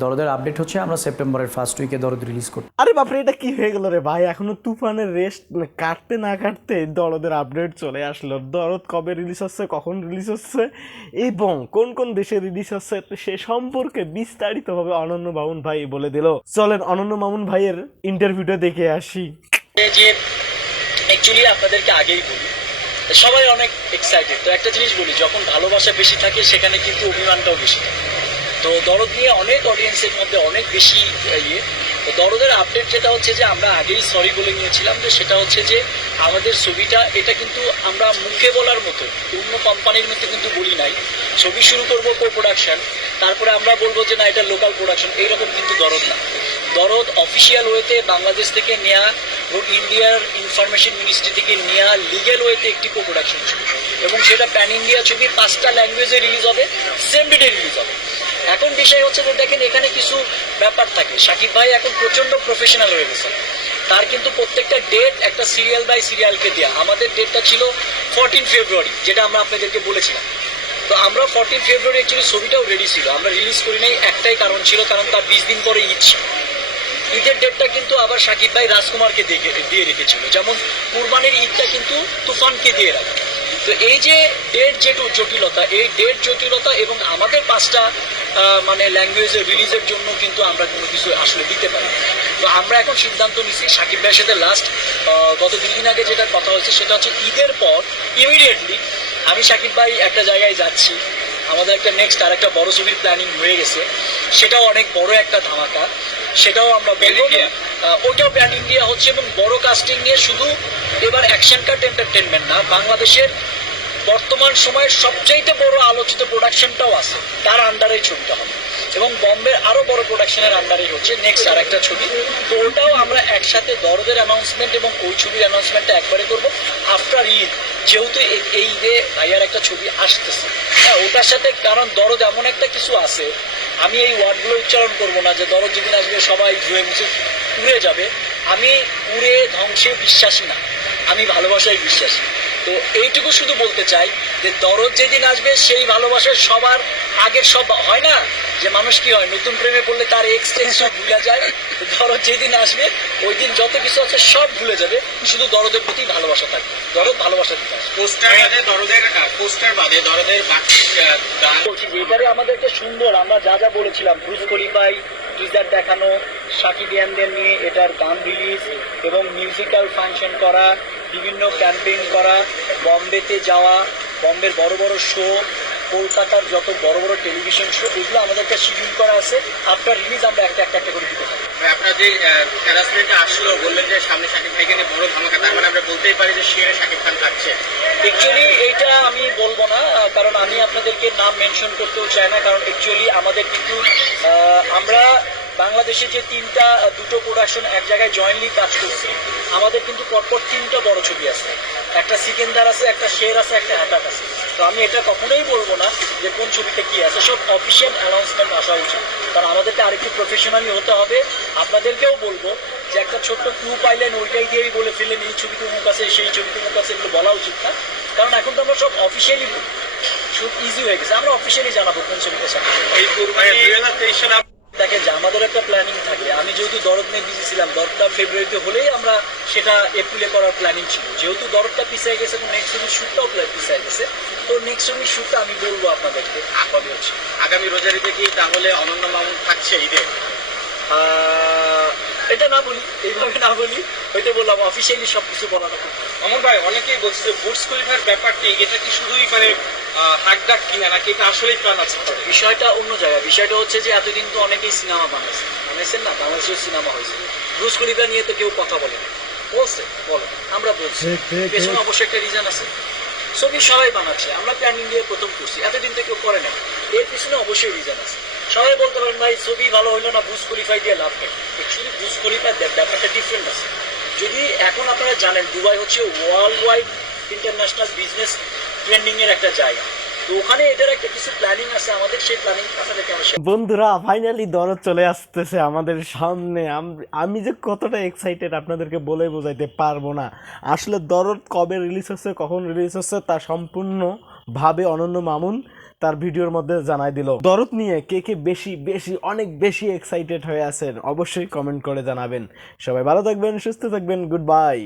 দরদের update হচ্ছে আমরা সেপ্টেম্বরের ফার্স্ট উইকে দরদ রিলিজ করব আরে বাপরে এটা কি হয়ে গেল রে ভাই? এখনও তুফানের রেস্ট কাটতে না কাটতে দরদের আপডেট চলে আসলো। দরদ কবে রিলিজ হচ্ছে কখন রিলিজ হচ্ছে এবং কোন কোন দেশে রিলিজ হচ্ছে সে সম্পর্কে বিস্তারিতভাবে অনন্য মামুন ভাই বলে দিল। চলেন অনন্য মামুন ভাইয়ের ইন্টারভিউটা দেখে আসি। যে অ্যাকচুয়ালি আপনাদেরকে আগেই বলি সবাই অনেক এক্সাইটেড তো একটা জিনিস বলি যখন ভালোবাসা বেশি থাকে সেখানে কিন্তু অভিমানটাও বেশি থাকে। তো দরদ নিয়ে অনেক অডিয়েন্সের মধ্যে অনেক বেশি ইয়ে। তো দরদের আপডেট যেটা হচ্ছে যে আমরা আগেই সরি বলে নিয়েছিলাম যে সেটা হচ্ছে যে আমাদের ছবিটা, এটা কিন্তু আমরা মুখে বলার মতো অন্য কোম্পানির মতো কিন্তু বলি নাই। ছবি শুরু করব কো প্রোডাকশন তারপরে আমরা বলব যে না, এটা লোকাল প্রোডাকশন এইরকম কিন্তু দরদ না। দরদ অফিসিয়াল ওয়েতে বাংলাদেশ থেকে নেওয়া ও ইন্ডিয়ার ইনফরমেশন মিনিস্ট্রি থেকে নেওয়া লিগেল ওয়েতে একটি কো প্রোডাকশন ছবি। এবং সেটা প্যান ইন্ডিয়া ছবি পাঁচটা ল্যাঙ্গুয়েজে রিলিজ হবে সেম ডেটে রিলিজ হবে। এখন বিষয় হচ্ছে যে দেখেন, এখানে কিছু ব্যাপার থাকে। সাকিব ভাই এখন প্রচণ্ড প্রফেশনাল হয়ে গেছে। তার কিন্তু প্রত্যেকটা ডেট একটা সিরিয়াল বাই সিরিয়ালকে দেওয়া আমাদের ডেটটা ছিল ফোরটিন ফেব্রুয়ারি যেটা আমরা আপনাদেরকে বলেছিলাম। তো আমরা ফোরটিন ফেব্রুয়ারি অ্যাকচুয়ালি ছবিটাও রেডি ছিল। আমরা রিলিজ করি নাই, একটাই কারণ ছিল, কারণ তার বিশ দিন পরে ঈদ ছিল। ঈদের ডেটটা কিন্তু আবার সাকিব ভাই রাজকুমারকে দিয়ে রেখেছিল। যেমন কুরবানির ঈদটা কিন্তু তুফানকে দিয়ে রাখে। তো এই যে ডেট যে জটিলতা এই ডেট জটিলতা এবং আমাদের পাঁচটা মানে ল্যাঙ্গুয়েজের রিলিজের জন্য কিন্তু আমরা কোনো কিছু আসলে দিতে পারি না। তো আমরা এখন সিদ্ধান্ত নিছি সাকিব ভাইয়ের সাথে লাস্ট গত দুই দিন আগে যেটা কথা হয়েছে সেটা হচ্ছে ঈদের পর ইমিডিয়েটলি আমি সাকিব ভাই একটা জায়গায় যাচ্ছি আমাদের একটা নেক্সট আর একটা বড় ছবির প্ল্যানিং হয়ে গেছে। সেটাও অনেক বড় একটা ধামাকা। সেটাও আমরা বলব ওটাও প্যান ইন্ডিয়া হচ্ছে এবং বড় কাস্টিং নিয়ে শুধু এবার অ্যাকশন কাট এন্টারটেনমেন্ট না বাংলাদেশের বর্তমান সময়ের সবচাইতে বড় আলোচিত প্রোডাকশনটাও আছে। তার আন্ডারে ছবিটা হবে। এবং বম্বের আরও বড় প্রোডাকশনের আন্ডারে হচ্ছে নেক্সট আর একটা ছবি। তো ওটাও আমরা একসাথে দরদের অ্যানাউন্সমেন্ট এবং ওই ছবির অ্যানাউন্সমেন্টটা একবারে করব আফটার ঈদ। যেহেতু এই- এই ঈদে ভাইয়ার একটা ছবি আসতেছে। হ্যাঁ ওটার সাথে কারণ দরদ এমন একটা কিছু আছে, আমি এই ওয়ার্ডগুলো উচ্চারণ করব না যে দরদ যেদিন আসবে সবাই ধুয়ে মুছে উড়ে যাবে। আমি উড়ে ধ্বংসে বিশ্বাসী না। আমি ভালোবাসায় বিশ্বাসী। তো এইটুকু শুধু বলতে চাই যে দরদ যেদিন আসবে সেই ভালোবাসার সবার আগের সব হয় না? যে মানুষ কি হয় নতুন প্রেমে পড়লে তার এক্স টেক্স সব ভুলে যায় দরদ যেদিন আসবে ওই দিন যত কিছু আছে সব ভুলে যাবে শুধু দরদের প্রতি ভালোবাসা থাকবে। দরদ ভালোবাসা দিতে আসবে পোস্টার বাদে দরদের পোস্টার বাদে দরদের বাকি গান। এবারে আমাদেরকে সুন্দর আমরা যা যা বলেছিলাম ব্রুজ খলিফাই টিজার দেখানো সাকিবিয়ানদের নিয়ে এটার গান রিলিজ এবং মিউজিক্যাল ফাংশন করা, বিভিন্ন ক্যাম্পেইন করা, বম্বেতে যাওয়া, বম্বের বড় বড় শো কলকাতার যত বড় বড় টেলিভিশন শো এগুলো আমাদের আমাদেরকে শিডিউল করা আছে। আফটার রিলিজ আমরা একটা একটা একটা করে যে হ্যারাসমেন্টটা আসলো, বললেন যে সামনে শাকিব ভাইকে নিয়ে বড় ধামাকা, তার মানে আমরা বলতেই পারি যে সেখানে শাকিব খান থাকছে অ্যাকচুয়ালি এইটা আমি বলব না কারণ আমি আপনাদেরকে নাম মেনশন করতেও চাই না, কারণ অ্যাকচুয়ালি আমাদের কিন্তু আমরা বাংলাদেশে যে তিনটা দুটো প্রোডাকশন এক জায়গায় জয়েন্টলি কাজ করছি আমাদের কিন্তু পরপর তিনটা বড় ছবি আছে। একটা সিকেন্দার আছে একটা শের আছে একটা হ্যাটাক আছে। তো আমি এটা কখনোই বলব না যে কোন ছবিতে কি আছে সব অফিসিয়াল অ্যানাউন্সমেন্ট আসা উচিত। কারণ আমাদেরকে আরেকটু প্রফেশনালি হতে হবে। আপনাদেরকেও বলব যে একটা ছোট্ট ক্লু পাইলেন ওইটাই দিয়েই বলে ফেললেন এই ছবিতে মুখ আছে সেই ছবিতে মুখ আছে এগুলো বলা উচিত না। কারণ এখন তো আমরা সব অফিসিয়ালি বলি খুব ইজি হয়ে গেছে। আমরা অফিসিয়ালি জানাব কোন ছবিতে সাথে দেখেন যে আমাদের একটা প্ল্যানিং থাকে। আমি যেহেতু দরদ নিয়ে বিজি ছিলাম দরদটা ফেব্রুয়ারিতে হলেই আমরা সেটা এপ্রিলে করার প্ল্যানিং ছিল। যেহেতু দরদটা পিছিয়ে গেছে তো নেক্সট উইক শ্যুটটাও পিছিয়ে গেছে। তো নেক্সট উইক শ্যুটটা আমি বলব আপনাদেরকে কবে হচ্ছে। আগামী রোজারিতে কি তাহলে অনন্য মামুন থাকছে ঈদে? এটা না বলি এইভাবে না বলি ওইটা বললাম অফিসিয়ালি সব কিছু বলাটা খুব অমর ভাই অনেকেই বলছে যে বুটস খলিফার ব্যাপারটি এটা কি শুধুই মানে হাকডাক কিনা নাকি এটা আসলেই প্ল্যান আছে? বিষয়টা অন্য জায়গায় বিষয়টা হচ্ছে যে এতদিন তো অনেকেই সিনেমা বানাইছে। বানাইছেন না? বাংলাদেশেও সিনেমা হয়েছে। ব্রুস খলিফা নিয়ে তো কেউ কথা বলে না। বলছে বলো আমরা বলছি। পেছনে অবশ্যই একটা রিজন আছে। ছবি সবাই বানাচ্ছে আমরা প্যান ইন্ডিয়া প্রথম করছি। এতদিন তো কেউ করে না এর পিছনে অবশ্যই রিজন আছে। সবাই বলতে পারেন, ভাই, ছবি ভালো হইল না বুস কোয়ালিফাই দিয়ে লাভ নেই। অ্যাকচুয়ালি বুস কোয়ালিফাই ব্যাপারটা ডিফারেন্ট আছে। যদি এখন আপনারা জানেন, দুবাই হচ্ছে world wide international business trending এর একটা জায়গা। ওখানে এটার একটা কিছু প্ল্যানিং আছে, আমাদের সেই প্ল্যানিং বন্ধুরা ফাইনালি দরদ চলে আসতেছে আমাদের সামনে। আম- আমি যে কতটা এক্সাইটেড আপনাদেরকে বলে বোঝাইতে পারব না। আসলে দরদ কবে রিলিজ হচ্ছে, কখন রিলিজ হচ্ছে, তা সম্পূর্ণভাবে অনন্য মামুন। তার ভিডিওর মধ্যে জানাই দিল, দরদ নিয়ে কে কে বেশি বেশি, অনেক বেশি এক্সাইটেড হয়ে আছেন, অবশ্যই কমেন্ট করে জানাবেন। সবাই ভালো থাকবেন, সুস্থ থাকবেন গুড বাই